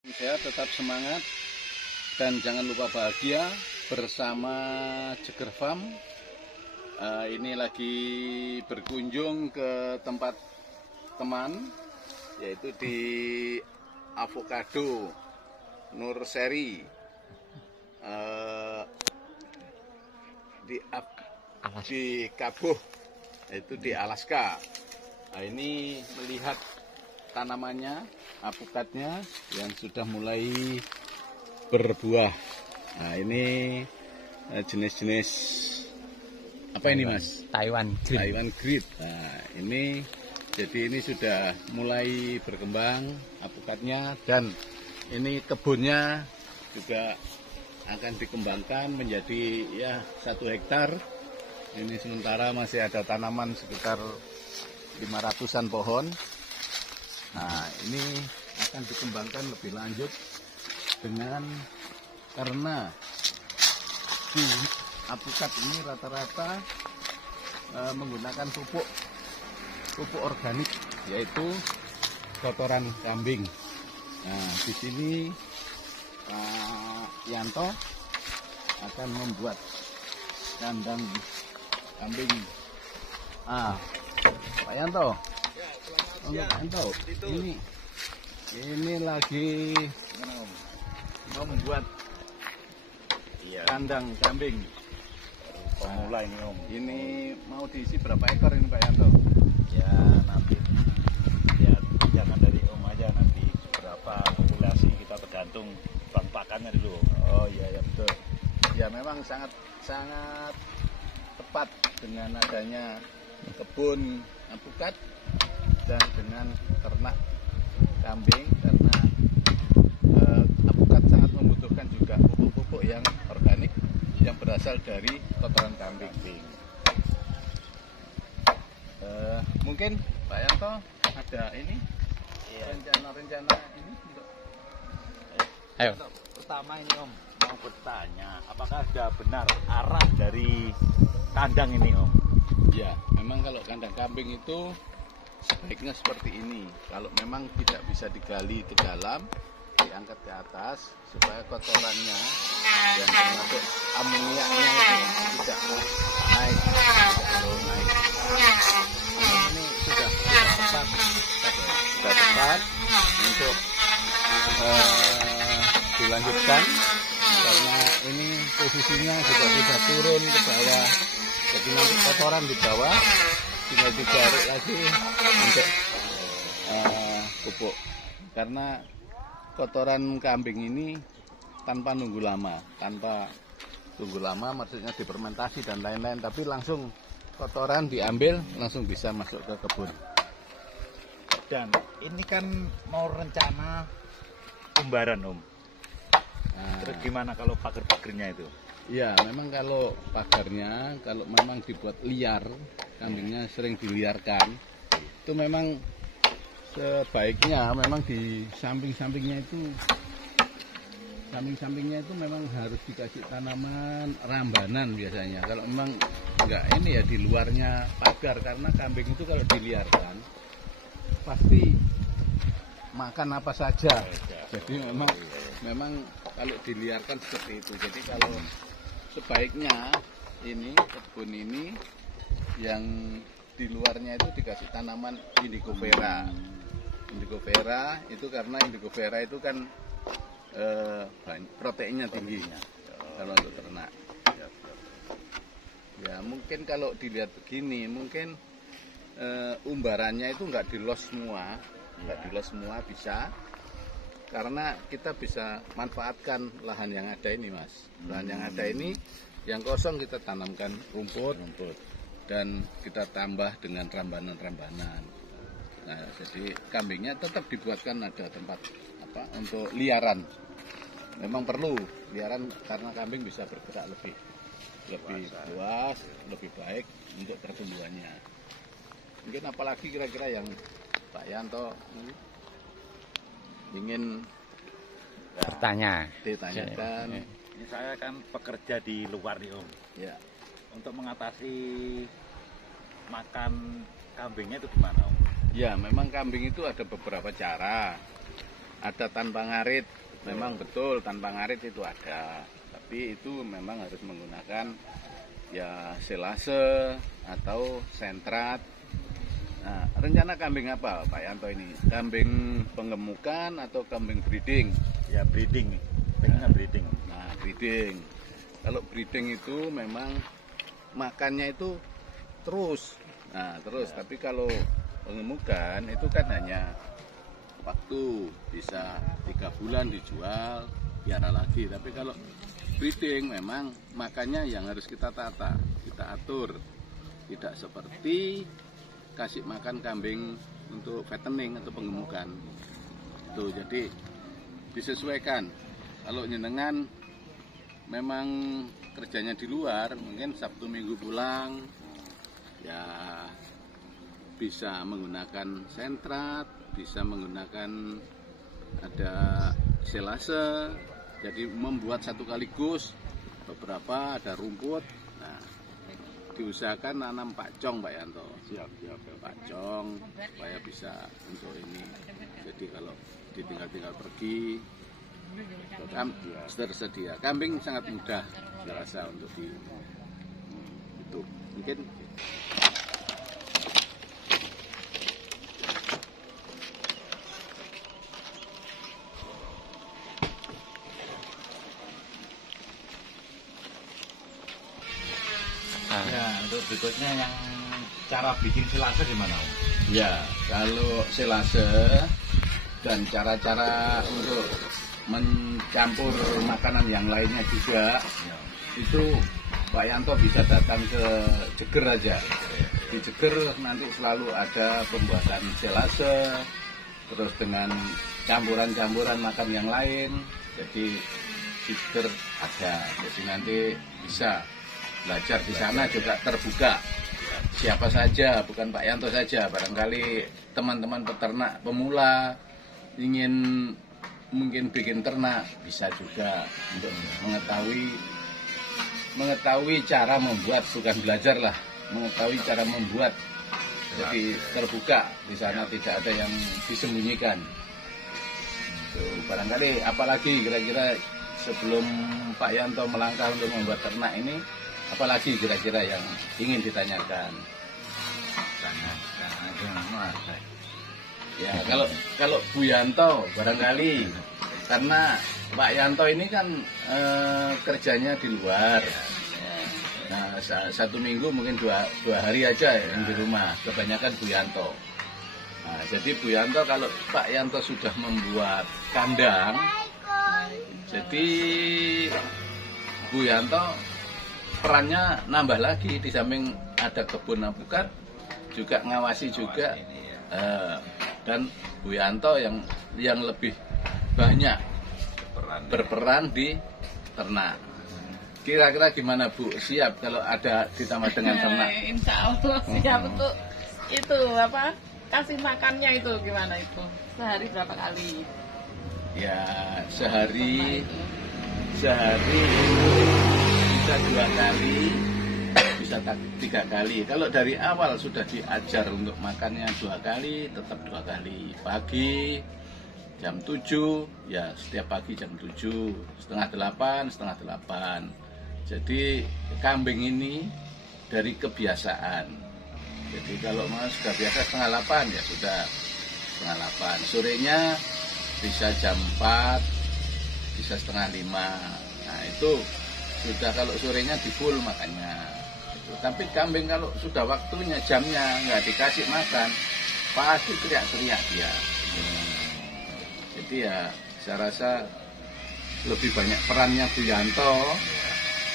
Sehat, tetap semangat, dan jangan lupa bahagia bersama Jeger Farm. Ini lagi berkunjung ke tempat teman, yaitu di Avocado Nursery di Kabuh, yaitu di Alaska. Nah, ini melihat tanamannya, alpukatnya yang sudah mulai berbuah. Nah, ini jenis-jenis apa ini, Mas? Taiwan Green. Nah, ini jadi ini sudah mulai berkembang alpukatnya, dan ini kebunnya juga akan dikembangkan menjadi ya 1 hektar. Ini sementara masih ada tanaman sekitar 500-an pohon. Nah, ini akan dikembangkan lebih lanjut dengan, karena di alpukat ini rata-rata menggunakan pupuk organik, yaitu kotoran kambing. Nah, di sini Pak Yanto akan membuat kandang kambing. Pak Yanto. Ini lagi membuat kandang kambing. Pemula ini, Om. Ini mau diisi berapa ekor ini, Pak Yanto? Ya nanti ya jangan dari Om aja, nanti berapa populasi kita tergantung bang pakannya dulu. Oh iya ya, betul. Ya memang sangat tepat dengan adanya kebun alpukat dan dengan ternak kambing, karena alpukat sangat membutuhkan juga pupuk-pupuk yang organik yang berasal dari kotoran kambing. Mungkin Pak Yanto ada ini rencana ini untuk Ayo. Pertama ini Om, mau bertanya, apakah sudah benar arah dari kandang ini Om? ya, memang kalau kandang kambing itu sebaiknya seperti ini. Kalau memang tidak bisa digali ke dalam, diangkat ke atas supaya kotorannya dan termasuk amoniaknya itu tidak naik. Ini sudah tepat untuk dilanjutkan, karena ini posisinya juga sudah turun ke bawah, jadi nanti kotoran di bawah tinggal digaruk lagi untuk pupuk, karena kotoran kambing ini tanpa nunggu lama maksudnya difermentasi dan lain-lain, tapi langsung kotoran diambil langsung bisa masuk ke kebun. Dan ini kan mau rencana umbaran Om. Terus gimana kalau pagar-pagarnya itu? Ya, memang kalau pagarnya, kalau memang dibuat liar, kambingnya sering diliarkan, itu memang sebaiknya memang di samping-sampingnya itu memang harus dikasih tanaman rambanan biasanya. Kalau memang enggak ini ya di luarnya pagar, karena kambing itu kalau diliarkan pasti makan apa saja. Jadi memang kalau diliarkan seperti itu. Jadi kalau sebaiknya ini kebun ini yang di luarnya itu dikasih tanaman indigo vera. Indigo vera itu karena indigo vera itu kan proteinnya tinggi kalau untuk ternak. Ya mungkin kalau dilihat begini, mungkin umbarannya itu nggak dilos semua, bisa, karena kita bisa manfaatkan lahan yang ada ini, Mas. Lahan yang ada ini yang kosong kita tanamkan rumput dan kita tambah dengan rambanan. Nah, jadi kambingnya tetap dibuatkan ada tempat untuk liaran. Memang perlu liaran karena kambing bisa bergerak lebih luas, lebih baik untuk pertumbuhannya. Mungkin apalagi kira-kira yang Pak Yanto ingin ditanyakan. Ini saya kan bekerja di luar nih Om. Ya. Untuk mengatasi makan kambingnya itu gimana Om? Ya, memang kambing itu ada beberapa cara. ada tanpa ngarit, memang betul tanpa ngarit itu ada, tapi itu memang harus menggunakan ya selase atau sentrat. Nah, rencana kambing apa Pak Yanto ini? Kambing penggemukan atau kambing breeding? Ya breeding, pengennya breeding. Nah, breeding. Kalau breeding itu memang makannya itu terus. Nah, terus. Tapi kalau pengemukan itu kan hanya waktu, bisa 3 bulan dijual, piara lagi. Tapi kalau breeding memang makannya yang harus kita tata, kita atur. Tidak seperti kasih makan kambing untuk fattening atau penggemukan. Itu jadi disesuaikan. Kalau nyenengan memang kerjanya di luar, mungkin Sabtu Minggu pulang ya bisa menggunakan sentrat, bisa menggunakan ada selase, jadi membuat satu kaligus beberapa, ada rumput. Nah, diusahakan nanam pakcong Pak Yanto. Siap. Pakcong supaya bisa untuk ini. Jadi kalau ditinggal-tinggal pergi tersedia. Kambing sangat mudah saya rasa untuk itu. Mungkin Ya, untuk berikutnya yang cara bikin selasa gimana Om? ya, kalau selase dan cara-cara untuk mencampur makanan yang lainnya juga, itu Pak Yanto bisa datang ke Jeger aja. Di Jeger nanti selalu ada pembuatan selase, terus dengan campuran-campuran makan yang lain. Jadi Jeger ada, jadi nanti bisa belajar di sana juga terbuka. Siapa saja, bukan Pak Yanto saja, barangkali teman-teman peternak pemula ingin mungkin bikin ternak, bisa juga untuk mengetahui cara membuat, bukan belajar lah, mengetahui cara membuat. Jadi terbuka di sana, tidak ada yang disembunyikan. Barangkali apalagi kira-kira sebelum Pak Yanto melangkah untuk membuat ternak ini, apalagi kira-kira yang ingin ditanyakan? Ya, kalau Bu Yanto barangkali, karena Pak Yanto ini kan kerjanya di luar. Nah, satu minggu mungkin dua hari aja yang di rumah, kebanyakan Bu Yanto. Nah, jadi Bu Yanto, kalau Pak Yanto sudah membuat kandang, jadi Bu Yanto perannya nambah lagi, di samping ada kebun alpukat juga ngawasi juga, dan Bu Yanto yang lebih banyak berperan di ternak. Kira-kira gimana Bu? Siap kalau ada ditambah dengan ternak? Insya Allah siap untuk itu apa? Kasih makannya itu gimana itu? Sehari berapa kali? Ya sehari bisa 2 kali, bisa 3 kali. Kalau dari awal sudah diajar untuk makannya 2 kali, tetap 2 kali. Pagi jam 7, ya setiap pagi jam 7, setengah 8. Jadi kambing ini dari kebiasaan. Jadi kalau sudah biasa setengah 8, ya sudah setengah 8. Sorenya bisa jam 4, bisa setengah 5. Nah itu sudah, kalau sorenya di full makannya. Tapi kambing kalau sudah waktunya, jamnya nggak dikasih makan, pasti teriak-teriak dia. Jadi ya saya rasa lebih banyak perannya Bu Yanto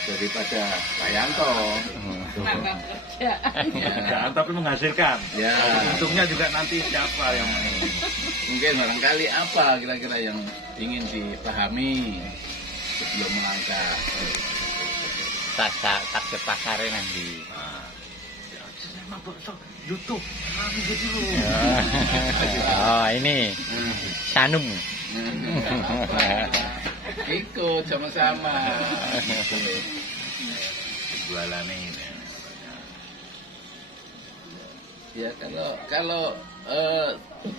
daripada Pak Yanto. Nambah kerjaan. Kerjaan tapi menghasilkan. Ya. Untungnya juga nanti siapa yang Mungkin barangkali apa kira-kira yang ingin dipahami sebelum melangkah? Tak pasarnya nanti. memang YouTube. Oh ini Sanum. Ikut sama-sama. Jualan ini. Ya kalau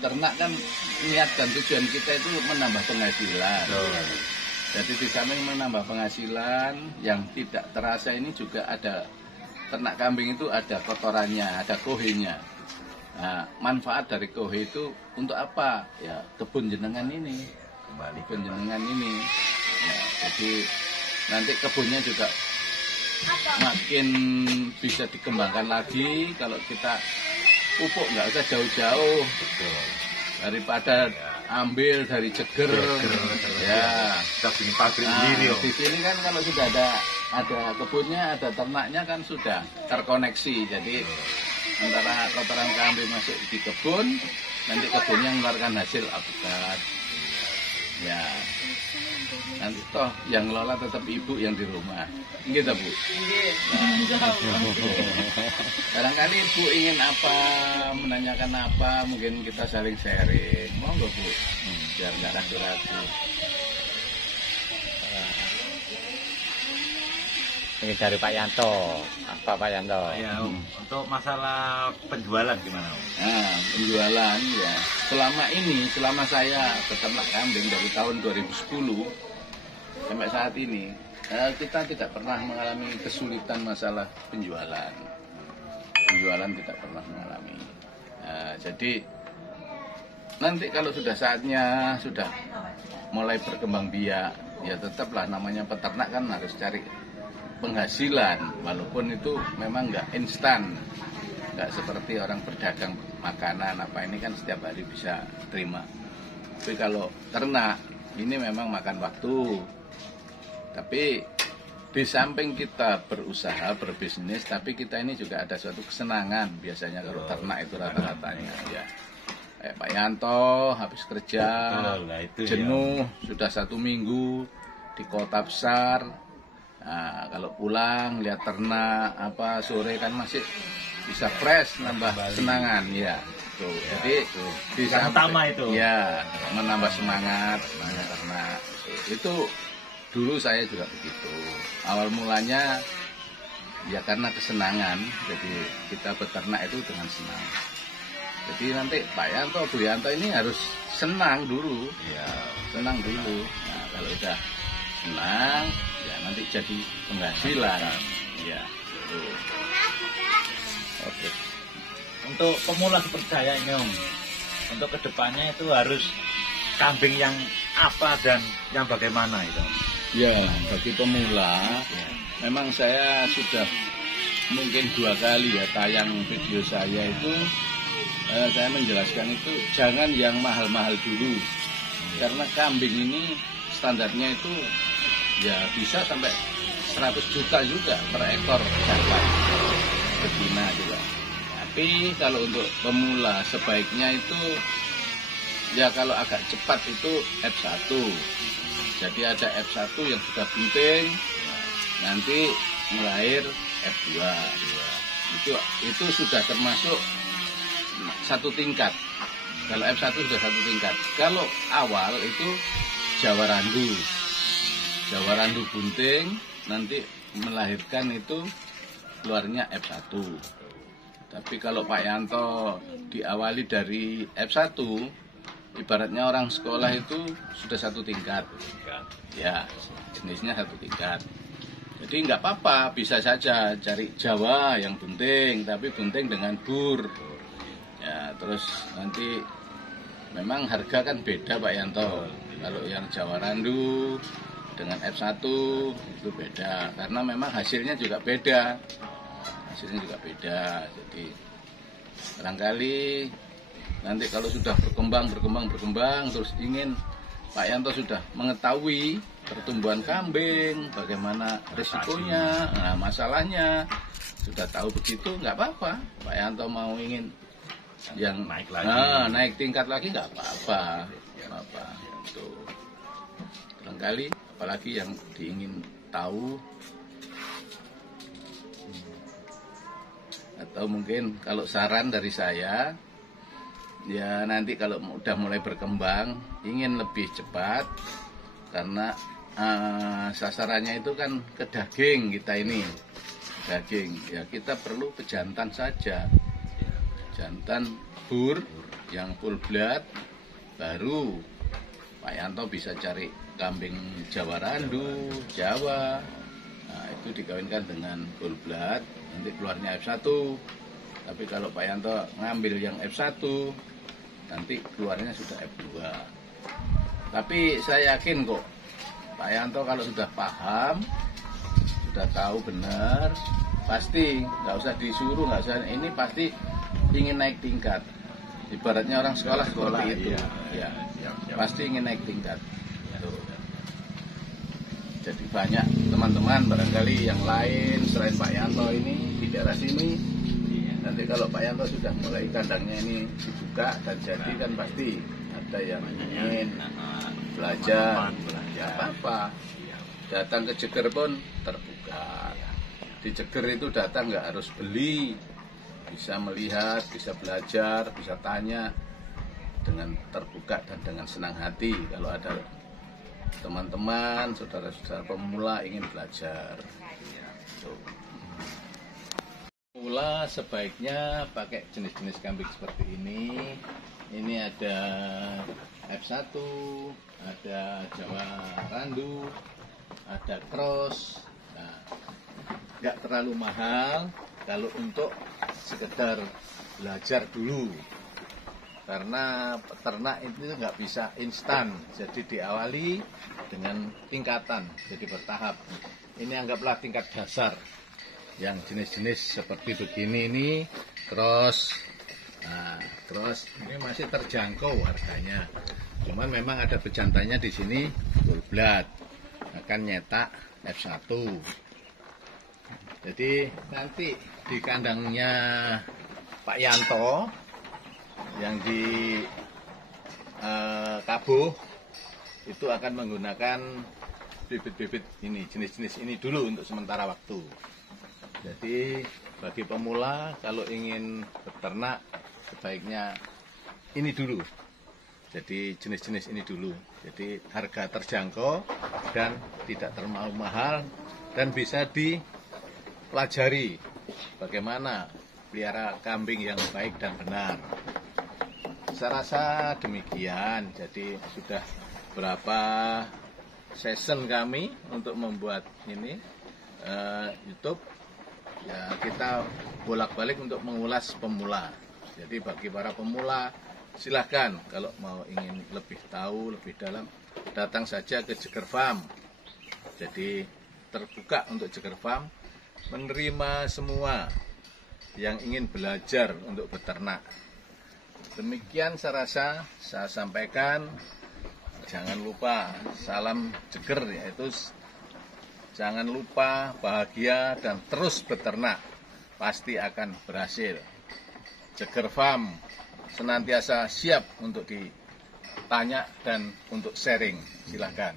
ternak kan niat dan tujuan kita itu menambah penghasilan. Jadi di samping menambah penghasilan yang tidak terasa ini juga ada ternak kambing itu ada kotorannya, ada kohenya. Nah, manfaat dari kohe itu untuk apa? Ya kebun jenengan ini, kebun jenengan ini. Ya, jadi nanti kebunnya juga makin bisa dikembangkan lagi kalau kita pupuk nggak usah jauh-jauh. Daripada ambil dari jeger, ya kita bikin pabrik sendiri. Di sini kan kalau sudah ada kebunnya, ada ternaknya kan sudah terkoneksi. Jadi antara kotoran kambing masuk di kebun, nanti kebunnya mengeluarkan hasil apukat. Ya, nanti toh yang ngelola tetap ibu yang di rumah, gitu Bu. Barangkali Ibu ingin apa, menanyakan apa, mungkin kita saling sharing. Monggo Bu, biar nggak ragu-ragu. Ini dari Pak Yanto. Apa Pak Yanto? Ya, untuk masalah penjualan gimana? Nah, penjualan ya. Selama saya beternak kambing dari tahun 2010 sampai saat ini, kita tidak pernah mengalami kesulitan masalah penjualan. Penjualan tidak pernah mengalami. Jadi nanti kalau sudah saatnya sudah mulai berkembang biak, ya tetaplah namanya peternak kan harus cari penghasilan, walaupun itu memang nggak instan, nggak seperti orang berdagang makanan apa ini kan setiap hari bisa terima. Tapi kalau ternak ini memang makan waktu. Tapi di samping kita berusaha berbisnis, tapi kita ini juga ada suatu kesenangan biasanya kalau ternak itu rata-ratanya ya. Kayak Pak Yanto habis kerja jenuh sudah 1 minggu di kota besar. Nah, kalau pulang lihat ternak apa sore kan masih bisa fresh, nambah kesenangan ya. Tuh. Jadi di utama itu. Ya, menambah semangat ternak. Itu dulu saya juga begitu. Awal mulanya ya karena kesenangan. Jadi kita beternak itu dengan senang. Jadi nanti Pak Yanto, Bu Yanto ini harus senang dulu. Ya, senang dulu. Nah, kalau udah senang ya nanti jadi penghasilan ya. Oke. Untuk pemula seperti saya ini Om, untuk kedepannya itu harus kambing yang apa dan yang bagaimana itu? Ya, bagi pemula memang saya sudah mungkin 2 kali ya tayang video saya itu saya menjelaskan itu jangan yang mahal-mahal dulu karena kambing ini standarnya itu ya bisa sampai 100 juta juga per ekor dapat betina juga. Tapi kalau untuk pemula sebaiknya itu ya kalau agak cepat itu F1. Jadi ada F1 yang sudah penting, nanti melahir F2. Itu sudah termasuk 1 tingkat. Kalau F1 sudah 1 tingkat. Kalau awal itu Jawa Randu. Jawa Randu bunting nanti melahirkan itu keluarnya F1. Tapi kalau Pak Yanto diawali dari F1, ibaratnya orang sekolah itu sudah 1 tingkat. Ya, jenisnya 1 tingkat. Jadi nggak apa-apa, bisa saja cari Jawa yang bunting, tapi bunting dengan bur. Ya, terus nanti memang harga kan beda Pak Yanto. Kalau yang Jawa Randu dengan F1 itu beda karena memang hasilnya juga beda. Jadi barangkali nanti kalau sudah berkembang terus ingin Pak Yanto sudah mengetahui pertumbuhan kambing, bagaimana risikonya, masalahnya sudah tahu begitu nggak apa-apa. Pak Yanto mau ingin yang naik lagi, naik tingkat lagi nggak apa-apa. Itu barangkali apalagi yang diingin tahu atau mungkin kalau saran dari saya ya nanti kalau udah mulai berkembang ingin lebih cepat karena sasarannya itu kan ke daging kita ini daging ya kita perlu pejantan saja jantan bur yang full blood baru Pak Yanto bisa cari kambing Jawa Randu, Jawa. Nah, itu dikawinkan dengan full blood, nanti keluarnya F1. Tapi kalau Pak Yanto ngambil yang F1, nanti keluarnya sudah F2. Tapi saya yakin kok, Pak Yanto kalau sudah paham, sudah tahu benar, pasti nggak usah disuruh, nggak usah ini, pasti ingin naik tingkat. Ibaratnya orang sekolah seperti itu, ya, pasti ingin naik tingkat. Tuh. Jadi banyak teman-teman barangkali yang lain selain Pak Yanto ini di daerah sini. Nanti kalau Pak Yanto sudah mulai kandangnya ini dibuka dan jadi kan pasti ada yang ingin belajar, ya apa-apa. Datang ke Jeger pun terbuka. Di Jeger itu datang nggak harus beli, bisa melihat, bisa belajar, bisa tanya dengan terbuka dan dengan senang hati. Kalau ada teman-teman, saudara-saudara pemula ingin belajar. Pemula sebaiknya pakai jenis-jenis kambing seperti ini. Ini ada F1, ada Jawa Randu, ada Cross. Nah, nggak terlalu mahal kalau untuk sekedar belajar dulu. Karena peternak itu nggak bisa instan, jadi diawali dengan tingkatan, jadi bertahap. Ini anggaplah tingkat dasar. Yang jenis-jenis seperti begini ini cross. Nah, cross ini masih terjangkau harganya. Cuman memang ada bejantannya di sini full blood. Akan nyetak F1. Jadi nanti di kandangnya Pak Yanto yang di Kabuh itu akan menggunakan bibit-bibit ini, jenis-jenis ini dulu untuk sementara waktu. Jadi bagi pemula kalau ingin beternak sebaiknya ini dulu. Jadi jenis-jenis ini dulu. Jadi harga terjangkau dan tidak terlalu mahal dan bisa dipelajari bagaimana pelihara kambing yang baik dan benar. Saya rasa demikian. Jadi sudah berapa season kami untuk membuat ini YouTube. Ya, kita bolak-balik untuk mengulas pemula. Jadi bagi para pemula silahkan kalau mau ingin lebih tahu lebih dalam datang saja ke Jeger Farm. Jadi terbuka untuk Jeger Farm, menerima semua yang ingin belajar untuk beternak. Demikian saya rasa saya sampaikan. Jangan lupa salam Jeger, yaitu jangan lupa bahagia dan terus beternak, pasti akan berhasil. Jeger Farm senantiasa siap untuk ditanya dan untuk sharing. Silahkan.